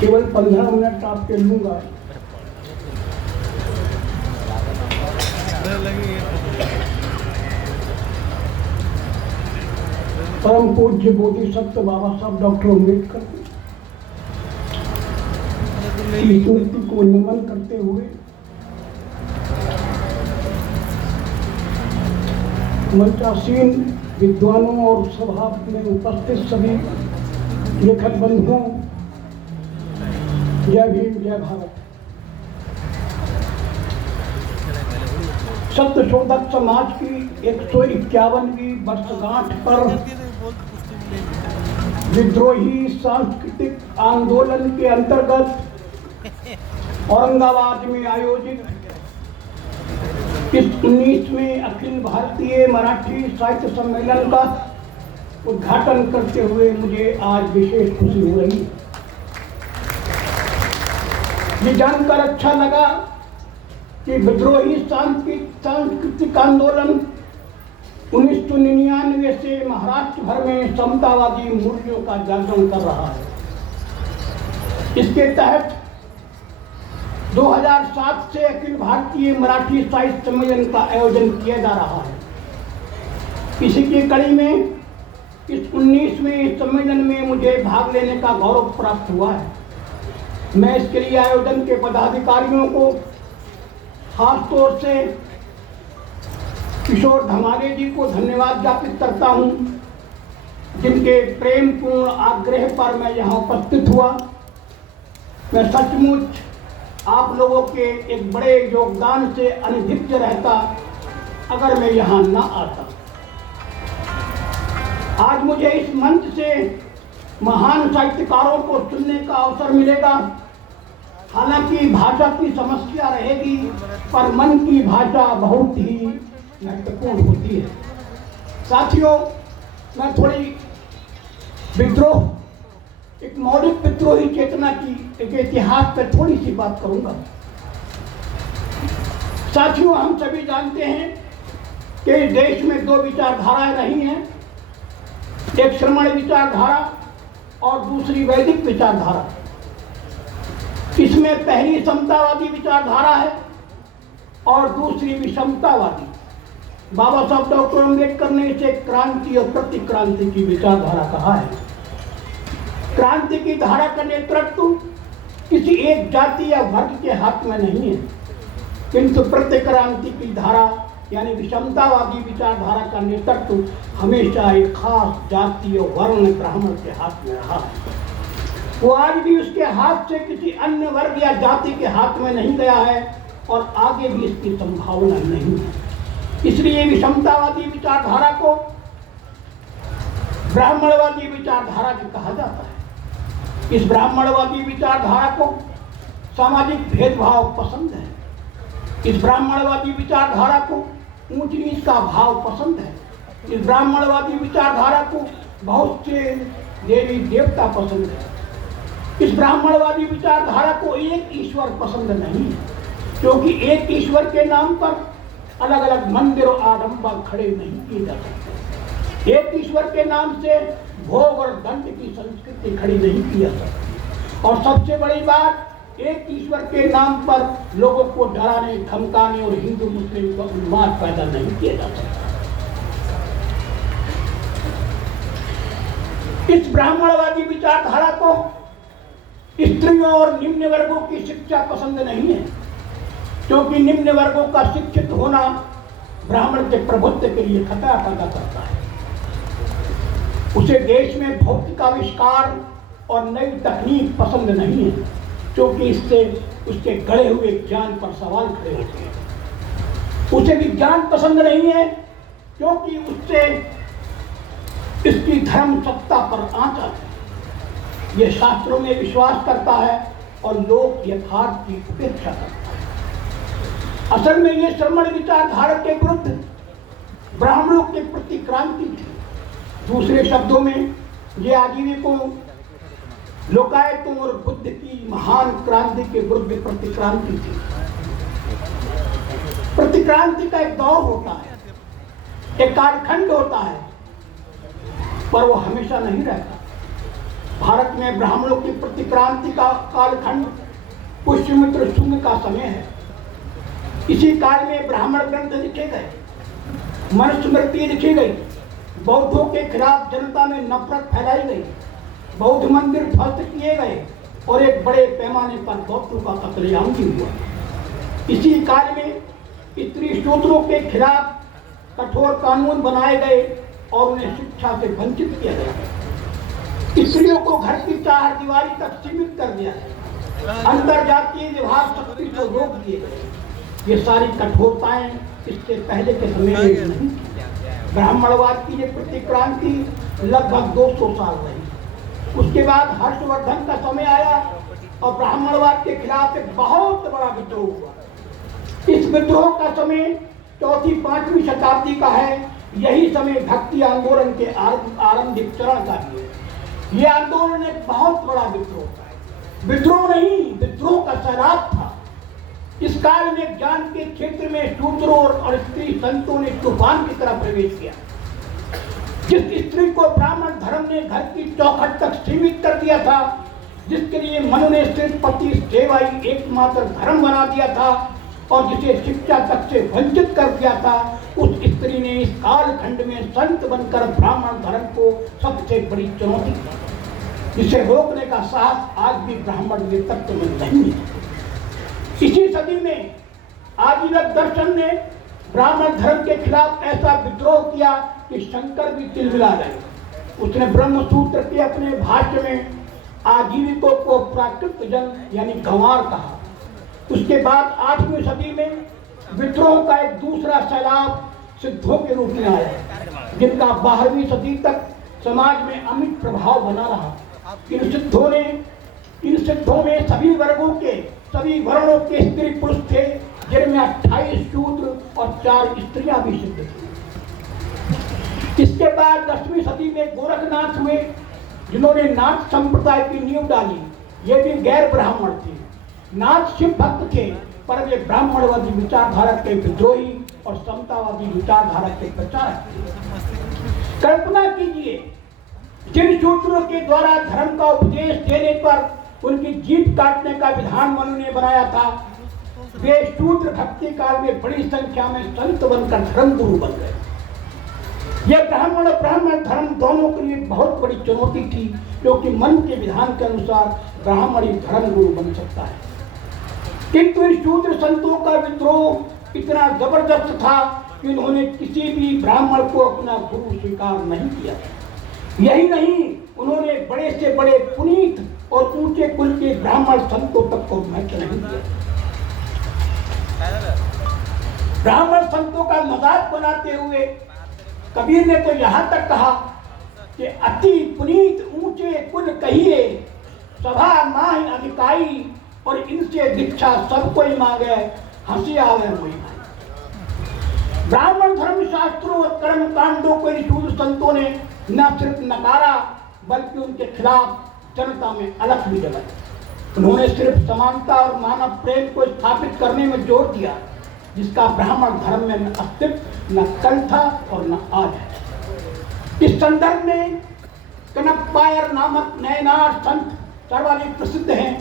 केवल 15 मिनट आपके लूंगा। परम पूज्य बोधिसत्व बाबा साहब डॉक्टर अम्बेडकर की स्मृति को नमन करते हुए मंचासीन विद्वानों और सभा में उपस्थित सभी लेखक बंधुओं, जय भीम जय भारत। सत्य शोधक समाज की 151वीं वर्षगांठ पर विद्रोही सांस्कृतिक आंदोलन के अंतर्गत औरंगाबाद में आयोजित इस 19वें अखिल भारतीय मराठी साहित्य सम्मेलन का उद्घाटन करते हुए मुझे आज विशेष खुशी हो रही है। ये जानकर अच्छा लगा कि विद्रोही सांस्कृतिक आंदोलन 1999 से महाराष्ट्र भर में समतावादी मूल्यों का जागरण कर रहा है। इसके तहत 2007 से अखिल भारतीय मराठी साहित्य सम्मेलन का आयोजन किया जा रहा है। इसी की कड़ी में इस 19वें सम्मेलन में मुझे भाग लेने का गौरव प्राप्त हुआ है। मैं इसके लिए आयोजन के पदाधिकारियों को खासतौर से किशोर धमाले जी को धन्यवाद ज्ञापित करता हूं, जिनके प्रेमपूर्ण आग्रह पर मैं यहाँ उपस्थित हुआ। मैं सचमुच आप लोगों के एक बड़े योगदान से अनभिज्ञ रहता अगर मैं यहाँ न आता। आज मुझे इस मंच से महान साहित्यकारों को सुनने का अवसर मिलेगा। हालांकि भाषा की समस्या रहेगी, पर मन की भाषा बहुत ही महत्वपूर्ण होती है। साथियों, मैं थोड़ी विद्रोह, एक मौलिक विद्रोही चेतना की एक इतिहास पर थोड़ी सी बात करूंगा। साथियों, हम सभी जानते हैं कि इस देश में दो विचारधाराएं रही हैं, एक श्रमण विचारधारा और दूसरी वैदिक विचारधारा। इसमें पहली समतावादी विचारधारा है और दूसरी विषमतावादी। बाबा साहब डॉक्टर अम्बेडकर ने इसे क्रांति और प्रतिक्रांति की विचारधारा कहा है। क्रांति की धारा का नेतृत्व किसी एक जाति या वर्ग के हाथ में नहीं है, किंतु प्रतिक्रांति की धारा यानी विषमतावादी विचारधारा का नेतृत्व हमेशा एक खास जाति और वर्ण ब्राह्मण के हाथ में रहा है। वो आज भी उसके हाथ से किसी अन्य वर्ग या जाति के हाथ में नहीं गया है और आगे भी इसकी संभावना नहीं है। इसलिए विषमतावादी विचारधारा को ब्राह्मणवादी विचारधारा भी कहा जाता है। इस ब्राह्मणवादी विचारधारा को सामाजिक भेदभाव पसंद है। इस ब्राह्मणवादी विचारधारा को ऊंच नीच का भाव पसंद है। इस ब्राह्मणवादी विचारधारा को बहुत से देवी देवता पसंद है। इस ब्राह्मणवादी विचारधारा को एक ईश्वर पसंद नहीं है, क्योंकि एक ईश्वर के नाम पर अलग अलग मंदिर और आडंबर खड़े नहीं किए जा सकते। एक ईश्वर के नाम से भोग और दंड की संस्कृति खड़ी नहीं की जा सकती। और सबसे बड़ी बात, एक ईश्वर के नाम पर लोगों को डराने, धमकाने और हिंदू मुस्लिम का उन्माद पैदा नहीं किया जा सकता। इस ब्राह्मणवादी विचारधारा को स्त्रियों और निम्न वर्गों की शिक्षा पसंद नहीं है, क्योंकि निम्न वर्गों का शिक्षित होना ब्राह्मण के प्रभुत्व के लिए खतरा पैदा करता है। उसे देश में भौतिक आविष्कार और नई तकनीक पसंद नहीं है, क्योंकि इससे उसके गढ़े हुए ज्ञान पर सवाल खड़े होते हैं। उसे विज्ञान पसंद नहीं है, क्योंकि उससे इसकी धर्म सत्ता पर आंच आती है। यह शास्त्रों में विश्वास करता है और लोक यथार्थ की उपेक्षा करता है। असल में ये श्रमण विचारधारा के विरुद्ध ब्राह्मणों के प्रति क्रांति थी। दूसरे शब्दों में ये आजीविकों, लोकायतों और बुद्ध की महान क्रांति के विरुद्ध प्रतिक्रांति थी। प्रतिक्रांति का एक दौर होता है एक कालखंड होता है, पर वो हमेशा नहीं रहता। भारत में ब्राह्मणों की प्रतिक्रांति का कालखंड पुष्यमित्र शुंग का समय है। इसी काल में ब्राह्मण ग्रंथ लिखे गए, मनुस्मृति लिखी गई, बौद्धों के खिलाफ जनता में नफरत फैलाई गई, बौद्ध मंदिर ध्वस्त किए गए और एक बड़े पैमाने पर बौद्धों का कत्लेआम भी हुआ। इसी काल में स्त्री शूद्रों के खिलाफ कठोर कानून बनाए गए और उन्हें शिक्षा से वंचित किया गया। स्त्रियों को घर की चार दीवारी तक सीमित कर दिया गया। अंतर जातीय विवाह शक्ति को रोक दिए गए। ये सारी कठोरताएं इससे पहले के समय में नहीं थी। ब्राह्मणवाद की ये प्रतिक्रांति लगभग 200 साल रही। उसके बाद हर्षवर्धन का समय आया और ब्राह्मणवाद के खिलाफ एक बहुत बड़ा विद्रोह हुआ। इस विद्रोह का समय 4वीं-5वीं शताब्दी का है। यही समय भक्ति आंदोलन के आरंभिक चरण का भी है। यह आंदोलन एक बहुत बड़ा विद्रोह था। विद्रोह नहीं, विद्रोह का सैलाब था। इस काल में ज्ञान के क्षेत्र में शूद्रों और स्त्री संतों ने तूफान की तरह प्रवेश किया। जिस स्त्री को ब्राह्मण धर्म ने घर की चौखट तक सीमित कर दिया था, जिसके लिए मनु ने सिर्फ पति सेवा ही एकमात्र धर्म बना दिया था और जिसे शिक्षा तक से वंचित कर दिया था, उस स्त्री ने इस कालखंड में संत बनकर ब्राह्मण धर्म को सबसे बड़ी चुनौती दी, जिसे रोकने का साहस आज भी ब्राह्मण नेतृत्व में नहीं है। इसी सदी में आजीवक दर्शन ने ब्राह्मण धर्म के खिलाफ ऐसा विद्रोह किया कि शंकर भी तिलमिला गए। उसने ब्रह्म सूत्र के अपने भाष्य में आजीविकों को प्राकृत जन यानी गंवार कहा। उसके बाद 8वीं सदी में विद्रोह का एक दूसरा सैलाब सिद्धों के रूप में आया, जिनका 12वीं सदी तक समाज में अमिट प्रभाव बना रहा। इन सिद्धों में सभी वर्गों के, सभी वर्णों के स्त्री पुरुष थे, जिनमें 28 शूद्र और 4 स्त्रियां भी सिद्ध थी। इसके बाद 10वीं सदी में गोरखनाथ हुए, जिन्होंने नाथ संप्रदाय की नींव डाली। ये भी गैर ब्राह्मण थे। नाथ शिव भक्त थे, पर वे ब्राह्मणवादी विचारधारा के विद्रोही और समतावादी विचारधारा के प्रचारक थे। कल्पना कीजिए, जिन शूद्रों के द्वारा धर्म का उपदेश देने पर उनकी जीभ काटने का विधान मनु ने बनाया था, वे शूद्र भक्ति काल में बड़ी संख्या में संत बनकर धर्म गुरु बन गए। यह ब्राह्मण और ब्राह्मण धर्म दोनों के लिए बहुत बड़ी चुनौती थी, क्योंकि मनु के विधान के अनुसार ब्राह्मण ही धर्म गुरु बन सकता है। किंतु इन शूद्र संतों का विद्रोह इतना जबरदस्त था कि उन्होंने किसी भी ब्राह्मण को अपना गुरु स्वीकार नहीं किया। यही नहीं, उन्होंने बड़े से बड़े पुनीत और ऊंचे कुल के ब्राह्मण संतों तक को महत्व नहीं दिया। ब्राह्मण संतों का मजाक बनाते हुए कबीर ने तो यहाँ तक कहा कि अति पुनीत ऊंचे कुल कहिए, सभा माहि अधिकाई, और इनसे दीक्षा सब कोई मांगे, हंसी आवे वही। ब्राह्मण धर्म शास्त्रों और कर्म कांडों को इन शूद्र संतों ने न सिर्फ नकारा, बल्कि उनके खिलाफ जनता में अलख भी जलाई। उन्होंने सिर्फ समानता और मानव प्रेम को स्थापित करने में जोर दिया, जिसका ब्राह्मण धर्म में न अस्तित्व, न कल था और न आज है। इस संदर्भ में कनप्पायर नामक नयनार संत सर्वाधिक प्रसिद्ध हैं।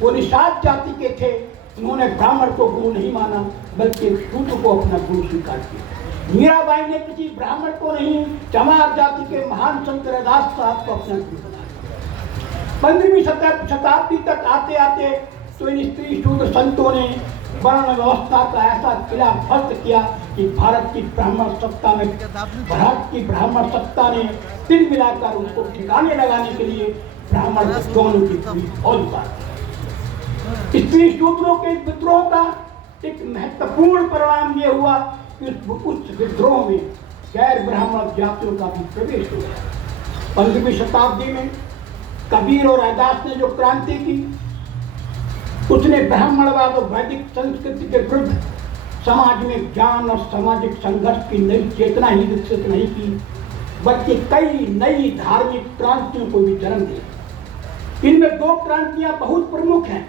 वो निषाद जाति के थे। उन्होंने ब्राह्मण को गुरु नहीं माना, बल्कि शूद्र को अपना गुरु स्वीकार किया। मीराबाई ने किसी ब्राह्मण को नहीं, चमार जाति के महान संत रैदास साहब को अपना गुरु बनाया। 15वीं शताब्दी तक आते आते तो इन स्त्री शूद्र संतों ने वर्ण व्यवस्था का ऐसा किला ध्वस्त किया कि भारत की ब्राह्मण सत्ता ने तिल मिलाकर उसको ठिकाने लगाने के लिए ब्राह्मण विद्वानों की पूरी फौज उतारी। स्त्री शूद्रों के विद्रोह का एक महत्वपूर्ण परिणाम यह हुआ कि उस विद्रोह में गैर ब्राह्मण जातियों का भी प्रवेश हो गया। 15वीं शताब्दी में कबीर और रैदास ने जो क्रांति की, उसने ब्राह्मणवाद और वैदिक संस्कृति के विरुद्ध समाज में ज्ञान और सामाजिक संघर्ष की नई चेतना ही विकसित नहीं की, बल्कि कई नई धार्मिक क्रांतियों को भी जन्म दिया। इनमें 2 क्रांतियां बहुत प्रमुख हैं।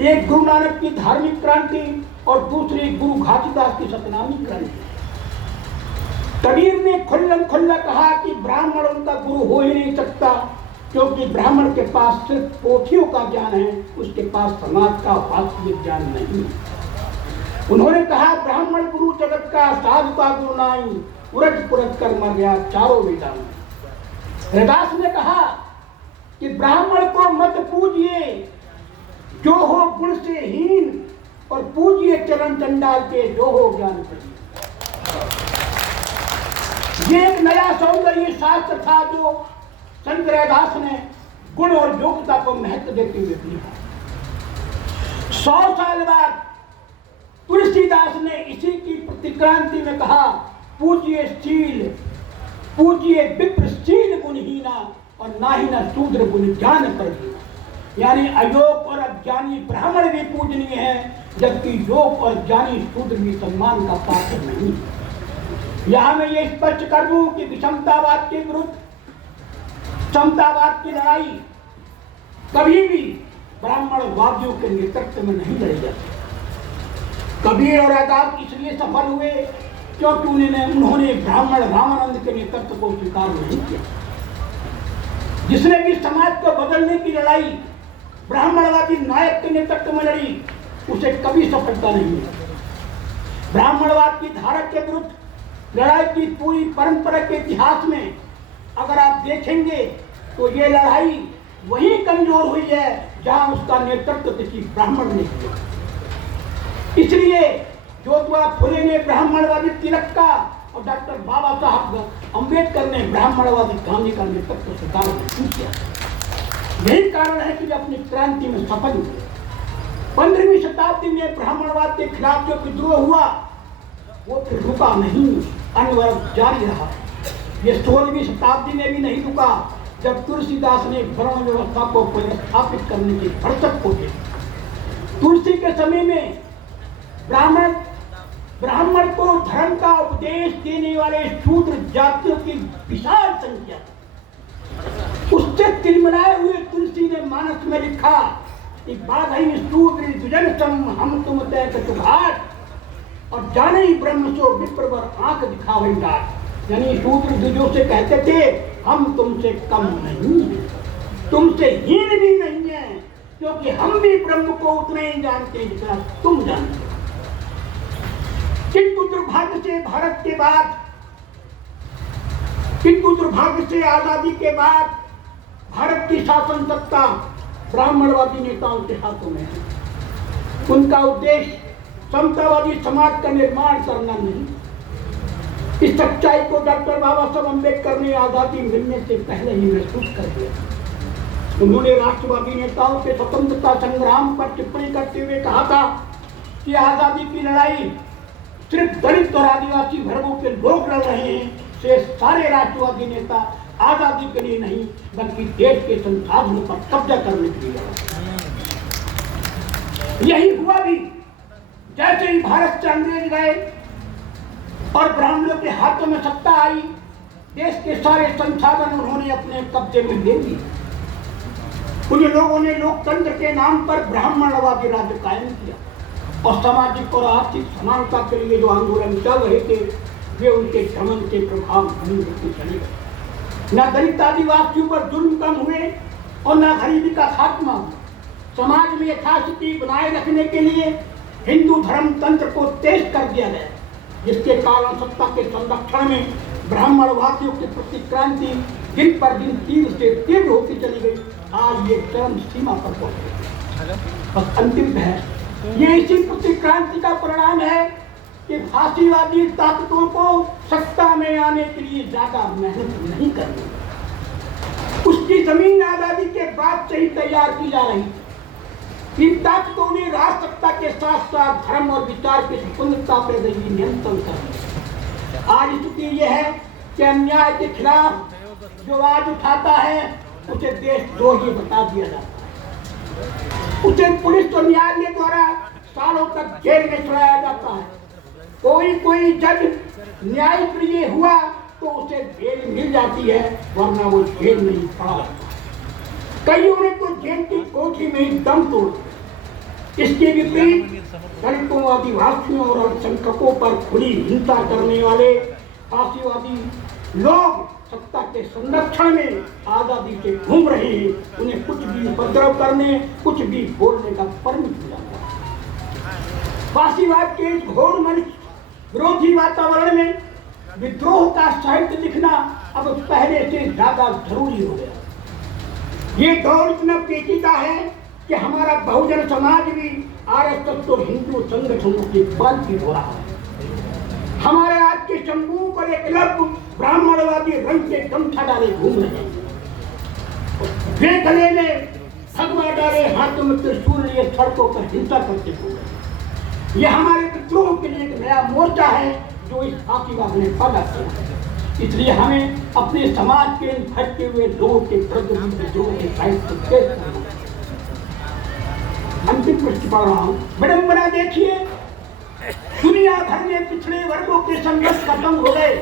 एक गुरु नानक की धार्मिक क्रांति और दूसरी गुरु घासीदास की सतनामी क्रांति। कबीर ने खुल्लम खुल्ला कहा कि ब्राह्मण उनका गुरु हो ही नहीं सकता, क्योंकि ब्राह्मण के पास सिर्फ पोथियों का ज्ञान है, उसके पास समाज का वास्तविक ज्ञान नहीं है। उन्होंने कहा ब्राह्मण गुरु जगत का, साधु का गुरु नाई, उरज पुरज कर मर गया चारों वेदांत में। रविदास ने कहा कि ब्राह्मण को मत पूजिए जो हो गुण से हीन, और पूजिए चरण चंडाल के जो हो ज्ञान प्रवीण। ये एक नया सौंदर्य शास्त्र था जो संत रविदास ने गुण और योग्यता को महत्व देते हुए लिखा। 100 साल बाद तुलसीदास ने इसी की प्रतिक्रांति में कहा, पूजिए शील, पूजिए विप्रशील गुणहीना, और ना ही न शूद्र गुण ज्ञान प्रवीण। यानी अयोग और अज्ञानी ब्राह्मण भी पूजनीय है, जबकि योग और ज्ञानी शूद्र भी सम्मान का पात्र नहीं। यहां मैं ये स्पष्ट कर दूं कि विषमतावाद के विरुद्ध समतावाद की लड़ाई कभी भी ब्राह्मणवादियों के नेतृत्व में नहीं लड़ी जाती। कबीर और रविदास इसलिए सफल हुए क्योंकि उन्होंने ब्राह्मण रामानंद के नेतृत्व को स्वीकार नहीं किया। जिसने भी समाज को बदलने की लड़ाई ब्राह्मणवादी नायक के नेतृत्व में लड़ी, उसे कभी सफलता नहीं मिली। ब्राह्मणवाद की धारक के विरुद्ध लड़ाई की पूरी परंपरा के इतिहास में अगर आप देखेंगे तो ये लड़ाई वहीं कमजोर हुई है जहां उसका नेतृत्व किसी ब्राह्मण ने किया। इसलिए ज्योतिबा फुले ने ब्राह्मणवादी तिलक का और डॉक्टर बाबा साहब अम्बेडकर ने ब्राह्मणवादी गांधी का नेतृत्व स्वीकार नहीं किया। यही कारण है कि अपनी क्रांति में सफल हुए। 15वीं शताब्दी में ब्राह्मणवाद के खिलाफ जो विद्रोह हुआ वो फिर रुका नहीं, अनवरत जारी रहा। ये 16वीं शताब्दी में भी नहीं रुका, जब तुलसीदास ने वर्ण व्यवस्था को पुनर्स्थापित करने की भरसक को की। तुलसी के समय में ब्राह्मण को धर्म का उपदेश देने वाले शूद्र जातियों की विशाल संख्या। उससे तिलमिलाए हुए तुलसी ने मानस में लिखा कि बाधई शूद्र दुजन सम हम तुम तय कटुघाट, और जाने ही ब्रह्म सो विप्रवर आंख दिखावेगा। यानी शूद्र द्विजों से कहते थे हम तुमसे कम नहीं हैं, तुमसे हीन भी नहीं है, क्योंकि हम भी ब्रह्म को उतना ही जानते हैं जितना तुम जानते हो। किंतु दुर्भाग्य से आजादी के बाद भारत की शासन सत्ता ब्राह्मणवादी नेताओं के हाथों में है। उनका उद्देश्य समतावादी समाज का निर्माण करना नहीं। इस सच्चाई को डॉक्टर बाबा साहब अम्बेडकर ने आजादी मिलने से पहले ही महसूस कर दिया। उन्होंने राष्ट्रवादी नेताओं के स्वतंत्रता संग्राम पर टिप्पणी करते हुए कहा था कि आजादी की लड़ाई सिर्फ दलित और आदिवासी वर्गों के लोग लड़ रहे हैं, से सारे राष्ट्रवादी नेता आजादी के लिए नहीं बल्कि देश के संसाधनों पर कब्जा करने के लिए लड़ा। यही हुआ भी। जैसे ही भारत से अंग्रेज गए और ब्राह्मणों के हाथों में सत्ता आई, देश के सारे संसाधन उन्होंने अपने कब्जे में ले लिए। उन लोगों ने लोकतंत्र के नाम पर ब्राह्मणवादी राज्य कायम किया और सामाजिक और आर्थिक समानता के लिए जो आंदोलन चल रहे थे वे उनके दमन के प्रभाव नहीं होते चले गए। न दलित आदिवासियों पर जुल्म कम हुए और न गरीबी का खात्मा हुआ। समाज में यथास्थिति बनाए रखने के लिए हिंदू धर्म तंत्र को तेज कर दिया गया, जिसके कारण सत्ता के संरक्षण में ब्राह्मणवादियों की प्रतिक्रांति दिन पर दिन तीव्र से तीव्र होती चली गई। आज ये चरम सीमा पर पहुंच गई। बस अंतिम है, ये इसी प्रतिक्रांति का परिणाम है कि फांसीवादी ताकतों को सत्ता में आने के लिए ज्यादा मेहनत नहीं करनी। उसकी जमीन आजादी के बाद से ही तैयार की जा रही थी। इन ताकतों ने राष्ट्र सत्ता के साथ साथ धर्म और विचार की स्वतंत्रता पर भी नियंत्रण कर दिया। आज स्थिति यह है कि अन्याय के खिलाफ जो आवाज उठाता है उसे देशद्रोही बता दिया जाता है। उसे पुलिस और न्यायालय द्वारा सालों तक जेल में चढ़ाया जाता है। कोई जज न्याय प्रिय हुआ तो उसे जेल मिल जाती है, वरना वो जेल नहीं पड़ा। कईयों ने तो जेल की कोठरी में ही दम तोड़ दिया। इसके विपरीत दलितों, आदिवासियों और अल्पसंख्यकों पर खुली हिंसा करने वाले फांसीवादी लोग सत्ता के संरक्षण में आजादी से घूम रहे हैं, उन्हें कुछ भी उपद्रव करने, कुछ भी बोलने का परमिट मिला है। फांसीवाद के इस घोर मनुष्य विरोधी वातावरण में विद्रोह का साहित्य लिखना अब पहले से ज्यादा जरूरी हो गया। ये दौर इतना पेचीदा है कि हमारा बहुजन समाज भी आरएसएस और हिंदू संगठनों के बल की हो रहा है। हमारे आज के शंभू पर एक अलग ब्राह्मणवादी रंग के गमछा डाले घूम रहे हैं। वे गले में भगवा डाले, हाथों में त्रिशूल लिए सड़कों पर हिंसा करते हुए। ये हमारे विद्रोह के लिए एक नया मोर्चा है जो इस फांसीवाद ने पैदा किया। इसलिए हमें अपने समाज के इन भटके हुए लोगों के विरुद्ध विद्रोह के साहित्य पेश करना। अंतिम प्रश्न पढ़ रहा हूँ। विडंबना देखिए, दुनिया भर में पिछड़े वर्गों के संघर्ष खत्म हो गए,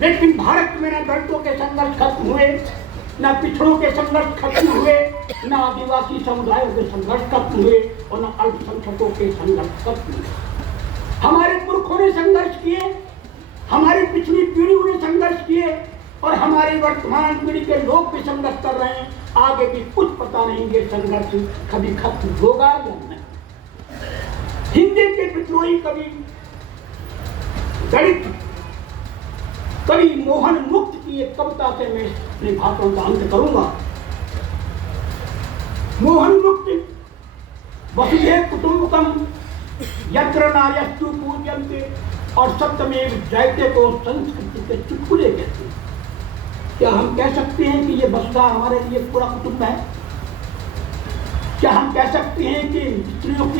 लेकिन भारत में न दलितों के संघर्ष खत्म हुए, न पिछड़ों के संघर्ष खत्म हुए, न आदिवासी समुदायों के संघर्ष खत्म हुए और न अल्पसंख्यकों के संघर्ष खत्म हुए। हमारे पुरखों ने संघर्ष किए, हमारी पिछली पीढ़ियों ने संघर्ष किए और हमारी वर्तमान पीढ़ी के लोग भी संघर्ष कर रहे हैं। आगे भी कुछ पता नहीं ये संघर्ष कभी खत्म होगा या नहीं। हिंदी के विद्रोही कवि दलित कवि मोहन मुक्त की एक कविता से मैं अपने भाषण का अंत करूंगा। मोहन मुक्त वसुधैव कुटुंबकम यत्र नार्यस्तु पूज्यन्ते और सत्यमेव जयते को संस्कृति के चुटकुले कहते हैं। क्या हम कह सकते हैं कि ये वसुधा हमारे लिए पूरा कुटुंब है? क्या हम कह सकते हैं कि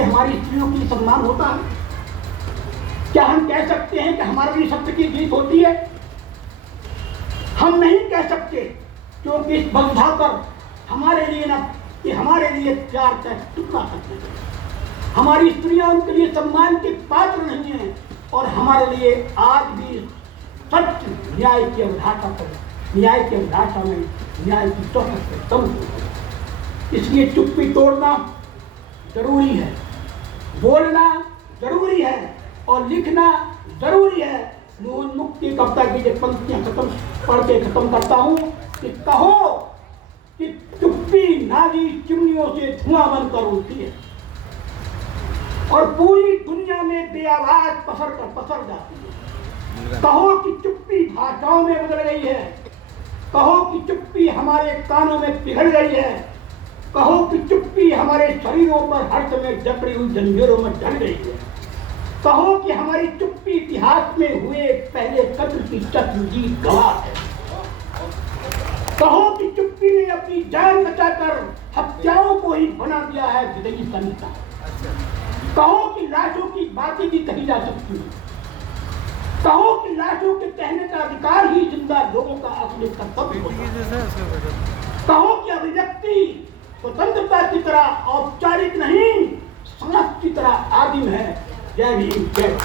हमारी स्त्रियों की सम्मान होता है? क्या हम कह सकते हैं कि हमारे लिए सत्य की जीत होती है? हम नहीं कह सकते, क्योंकि इस वसुधा पर हमारे लिए ना कि हमारे लिए प्यार का टुकड़ा सकते हैं। हमारी स्त्रियां उनके लिए सम्मान के पात्र नहीं है और हमारे लिए आज भी सत्य न्याय की अवधारणा पर, न्याय की अवधारणा में न्याय की चौखट पर दम है। इसलिए चुप्पी तोड़ना जरूरी है, बोलना जरूरी है और लिखना जरूरी है। मोहन मुक्त की कविता की जो पंक्तियां पढ़ के खत्म करता हूं कि कहो कि चुप्पी नाली चिमनियों से धुआं बनकर उठती है और पूरी दुनिया में बेआवाज पसर जाती है। कहो कि चुप्पी भाषाओं में बदल गई है, कहो कि चुप्पी हमारे कानों में पिघल गई है, कहो कि चुप्पी हमारे शरीरों पर हर समय जकड़ी हुई जंजीरों में ढल गई है, कहो कि हमारी चुप्पी इतिहास में हुए पहले कत्ल की चश्मदीद गवाह है, कहो कि चुप्पी ने अपनी जान बचाकर हत्याओं को ही बना दिया है विजयी संहिता, कहो कि लाशों की बातें भी कही जा सकती है, कहो कि लाशों के कहने का अधिकार ही जिंदा लोगों का असली कर्तव्य होता है, कहो कि अभिव्यक्ति स्वतंत्रता की तरह औपचारिक नहीं, सांस की तरह आदिम है। जय भीम, जय।